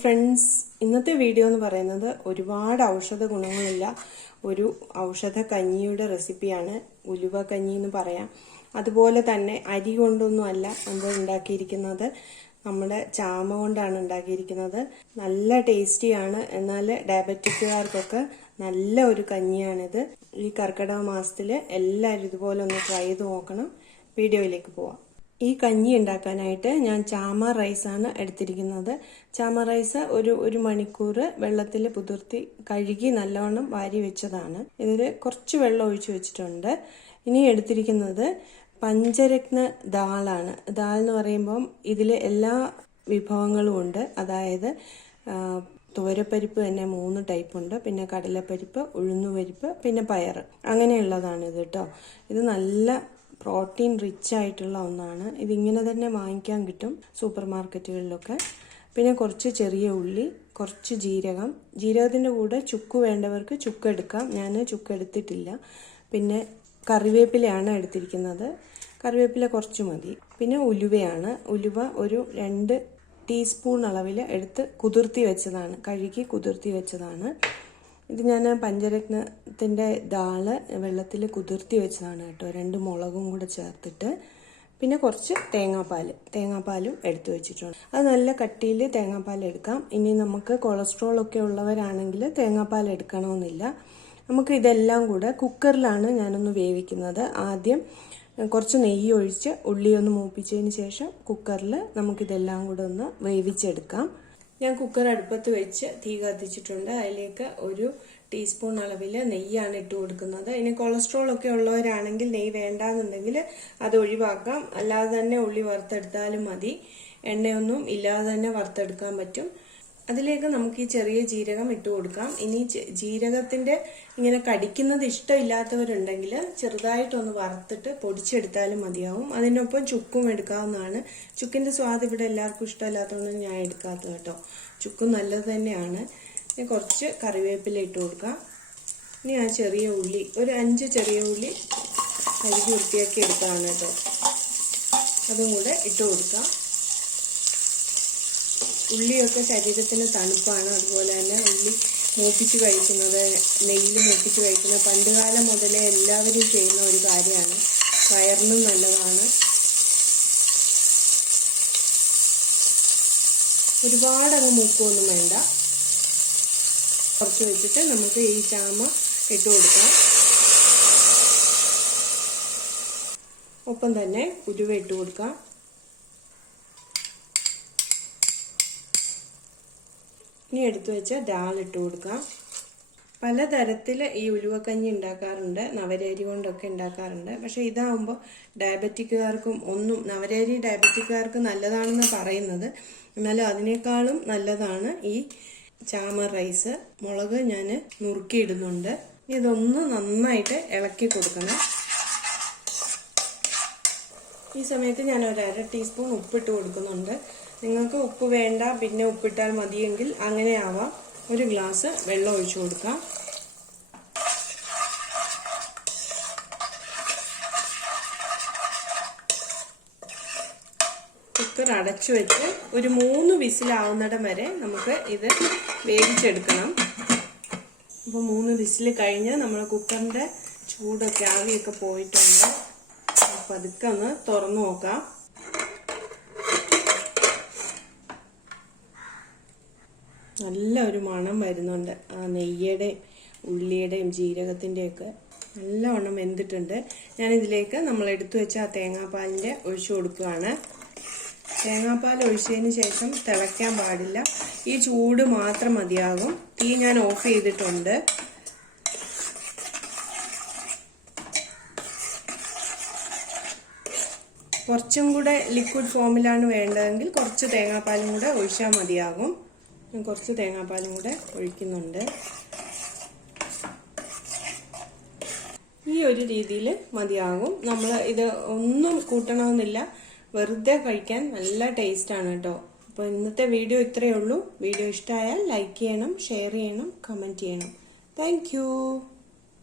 Friends ഇന്നത്തെ video എന്ന് പറയുന്നത് ഒരുപാട് ഔഷധ ഗുണങ്ങളുള്ള ഒരു ഔഷധ കഞ്ഞിയുടെ റെസിപ്പിയാണ് ഉലുവ കഞ്ഞി എന്ന് പറയാം. അതുപോലെ തന്നെ അരി കൊണ്ടൊന്നും അല്ല നമ്മൾ ഉണ്ടാക്കിയിരിക്കുന്നത്. നമ്മുടെ ചാമ കൊണ്ടാണ് ഉണ്ടാക്കിയിരിക്കുന്നത്. നല്ല ടേസ്റ്റിയാണ് എന്നാൽ ഡയബറ്റിക്കുകാർക്കൊക്കെ നല്ല ഒരു കഞ്ഞിയാണിത്. ഈ കർക്കിടക മാസത്തിൽ എല്ലാവരും ഇതുപോലെ ഒന്ന് ട്രൈ ചെയ്ത് നോക്കണം. വീഡിയോയിലേക്ക് പോവാം. ഈ കഞ്ഞി ഉണ്ടാക്കാനായിട്ട് ഞാൻ ചാമ റൈസാണ് എടുത്തിരിക്കുന്നത്. ചാമ റൈസ് ഒരു ഒരു മണിക്കൂർ വെള്ളത്തിൽ പുതിർത്തി കഴുകി നല്ലവണ്ണം വാരി വെച്ചതാണ്. ഇതിൽ കുറച്ച് വെള്ളം ഒഴിച്ചു വെച്ചിട്ടുണ്ട്. ഇനി എടുത്തിരിക്കുന്നത് പഞ്ചരത്ന ദാളാണ്. ദാൽ എന്ന് പറയുമ്പം ഇതിൽ എല്ലാ വിഭവങ്ങളും ഉണ്ട്. അതായത് തോരപ്പരിപ്പ് തന്നെ മൂന്ന് ടൈപ്പ് ഉണ്ട്. പിന്നെ കടലപ്പരിപ്പ് ഉഴുന്നുപരിപ്പ് പിന്നെ പയർ അങ്ങനെയുള്ളതാണ് ഇത് കേട്ടോ. ഇത് നല്ല പ്രോട്ടീൻ റിച്ച് ആയിട്ടുള്ള ഒന്നാണ്. ഇതിങ്ങനെ തന്നെ വാങ്ങിക്കാൻ കിട്ടും സൂപ്പർ മാർക്കറ്റുകളിലൊക്കെ. പിന്നെ കുറച്ച് ചെറിയ ഉള്ളി കുറച്ച് ജീരകം. ജീരകത്തിന്റെ കൂടെ ചുക്ക് വേണ്ടവർക്ക് ചുക്ക് എടുക്കാം. ഞാൻ ചുക്ക് എടുത്തിട്ടില്ല. പിന്നെ കറിവേപ്പിലയാണ് എടുത്തിരിക്കുന്നത്. കറിവേപ്പില കുറച്ച് മതി. പിന്നെ ഉലുവയാണ്. ഉലുവ ഒരു രണ്ട് ടീസ്പൂൺ അളവിൽ എടുത്ത് കുതിർത്തി വെച്ചതാണ്. കഴുകി കുതിർത്തി വെച്ചതാണ്. ഇത് ഞാൻ പഞ്ചരത്നത്തിന്റെ ദാൾ വെള്ളത്തിൽ കുതിർത്തി വെച്ചതാണ് കേട്ടോ. രണ്ട് മുളകും കൂടെ ചേർത്തിട്ട്. പിന്നെ കുറച്ച് തേങ്ങാപ്പാൽ തേങ്ങാപ്പാലും എടുത്തു വെച്ചിട്ടുണ്ട്. അത് നല്ല കട്ടിയിൽ തേങ്ങാപ്പാൽ എടുക്കാം. ഇനി നമുക്ക് കൊളസ്ട്രോൾ ഒക്കെ ഉള്ളവരാണെങ്കിൽ തേങ്ങാപ്പാൽ എടുക്കണമെന്നില്ല. നമുക്ക് ഇതെല്ലാം കൂടെ കുക്കറിലാണ് ഞാനൊന്ന് വേവിക്കുന്നത്. ആദ്യം കുറച്ച് നെയ്യ് ഒഴിച്ച് ഉള്ളി ഒന്ന് മൂപ്പിച്ചതിന് ശേഷം കുക്കറിൽ നമുക്കിതെല്ലാം കൂടെ ഒന്ന് വേവിച്ചെടുക്കാം. ഞാൻ കുക്കർ അടുപ്പത്ത് വെച്ച് തീ കത്തിച്ചിട്ടുണ്ട്. അതിലേക്ക് ഒരു ടീസ്പൂൺ അളവിൽ നെയ്യാണ് ഇട്ട് കൊടുക്കുന്നത്. ഇനി കൊളസ്ട്രോൾ ഒക്കെ ഉള്ളവരാണെങ്കിൽ നെയ്യ് വേണ്ടാന്നുണ്ടെങ്കിൽ അത് ഒഴിവാക്കാം. അല്ലാതെ തന്നെ ഉള്ളി വറുത്തെടുത്താലും മതി. എണ്ണയൊന്നും ഇല്ലാതെ തന്നെ വറുത്തെടുക്കാൻ പറ്റും. അതിലേക്ക് നമുക്ക് ഈ ചെറിയ ജീരകം ഇട്ട് കൊടുക്കാം. ഇനി ജീരകത്തിന്റെ ഇങ്ങനെ കടിക്കുന്നത് ഇഷ്ടമില്ലാത്തവരുണ്ടെങ്കിൽ ചെറുതായിട്ടൊന്ന് വറുത്തിട്ട് പൊടിച്ചെടുത്താലും മതിയാവും. അതിനൊപ്പം ചുക്കും എടുക്കാവുന്നതാണ്. ചുക്കിന്റെ സ്വാദ് ഇവിടെ എല്ലാവർക്കും ഇഷ്ടമില്ലാത്തതുകൊണ്ട് ഞാൻ എടുക്കാത്തത് കേട്ടോ. ചുക്കും നല്ലത് തന്നെയാണ്. ഇനി കുറച്ച് കറിവേപ്പില ഇട്ട് കൊടുക്കാം. ഇനി ആ ചെറിയ ഉള്ളി ഒരു അഞ്ച് ചെറിയ ഉള്ളി കഴുകി വൃത്തിയാക്കി എടുക്കാണ് കേട്ടോ. അതും കൂടെ ഇട്ട് കൊടുക്കാം. ഉള്ളിയൊക്കെ ശരീരത്തിന് തണുപ്പാണ്. അതുപോലെ തന്നെ ഉള്ളി മൂപ്പിച്ച് കഴിക്കുന്നത് നെയ്യിൽ മൂപ്പിച്ച് കഴിക്കുന്നത്. പണ്ടുകാലം മുതലേ എല്ലാവരും ചെയ്യുന്ന ഒരു കാര്യമാണ്. വയറിനും നല്ലതാണ്. ഒരുപാട് അങ്ങ് മൂക്കൊന്നും വേണ്ട. കുറച്ച് വെച്ചിട്ട് നമുക്ക് ഈ ചാമ ഇട്ട് കൊടുക്കാം. ഒപ്പം തന്നെ ഉരുവ ഇട്ട് കൊടുക്കാം. ഇനി എടുത്തു വെച്ച ഡാൽ ഇട്ട് കൊടുക്കാം. പലതരത്തിൽ ഈ ഉലുവക്കഞ്ഞി ഉണ്ടാക്കാറുണ്ട് നവരേരി കൊണ്ടൊക്കെ ഉണ്ടാക്കാറുണ്ട്. പക്ഷേ ഇതാവുമ്പോൾ ഡയബറ്റിക്കുകാർക്കും ഒന്നും നവരേരി ഡയബറ്റിക്കുകാർക്ക് നല്ലതാണെന്ന് പറയുന്നത്. എന്നാലും അതിനേക്കാളും നല്ലതാണ് ഈ ചാമ റൈസ്. മുളക് ഞാൻ നുറുക്കിയിടുന്നുണ്ട്. ഇതൊന്ന് നന്നായിട്ട് ഇളക്കി കൊടുക്കണം. ഈ സമയത്ത് ഞാൻ ഒരു അര ടീസ്പൂൺ ഉപ്പിട്ട് കൊടുക്കുന്നുണ്ട്. നിങ്ങൾക്ക് ഉപ്പ് വേണ്ട പിന്നെ ഉപ്പിട്ടാൽ മതിയെങ്കിൽ അങ്ങനെ ആവാം ഒരു ഗ്ലാസ് വെള്ളം ഒഴിച്ചു കൊടുക്കാം. കുക്കർ അടച്ചു വെച്ച് ഒരു മൂന്ന് വിസിലാവുന്നിടം വരെ നമുക്ക് ഇത് വേവിച്ചെടുക്കണം. അപ്പോൾ മൂന്ന് വിസിൽ കഴിഞ്ഞ് നമ്മൾ കുക്കറിന്റെ ചൂടൊക്കെ ആവിയൊക്കെ പോയിട്ടുണ്ട്. അപ്പോൾ അതൊക്കെ ഒന്ന് തുറന്നു നോക്കാം. നല്ല ഒരു മണം വരുന്നുണ്ട്. ആ നെയ്യുടെയും ഉള്ളിയുടെയും ജീരകത്തിന്റെയൊക്കെ നല്ലവണ്ണം വെന്തിട്ടുണ്ട്. ഞാനിതിലേക്ക് നമ്മൾ എടുത്തു വെച്ച ആ തേങ്ങാപ്പാലിന്റെ ഒഴിച്ചു കൊടുക്കുകയാണ്. തേങ്ങാപ്പാൽ ഒഴിച്ചതിന് ശേഷം തിളയ്ക്കാൻ പാടില്ല. ഈ ചൂട് മാത്രം മതിയാകും. തീ ഞാൻ ഓഫ് ചെയ്തിട്ടുണ്ട്. കുറച്ചും കൂടെ ലിക്വിഡ് ഫോമിലാണ് വേണ്ടതെങ്കിൽ കുറച്ച് തേങ്ങാപ്പാലും കൂടെ ഒഴിച്ചാൽ മതിയാകും. ഞാൻ കുറച്ച് തേങ്ങാപ്പാലും കൂടെ ഒഴിക്കുന്നുണ്ട്. ഈ ഒരു രീതിയിൽ മതിയാകും. നമ്മൾ ഇത് ഒന്നും കൂട്ടണമെന്നില്ല. വെറുതെ കഴിക്കാൻ നല്ല ടേസ്റ്റാണ് കേട്ടോ. അപ്പോൾ ഇന്നത്തെ വീഡിയോ ഇത്രയേ ഉള്ളൂ. വീഡിയോ ഇഷ്ടമായാൽ ലൈക്ക് ചെയ്യണം ഷെയർ ചെയ്യണം കമന്റ് ചെയ്യണം. താങ്ക്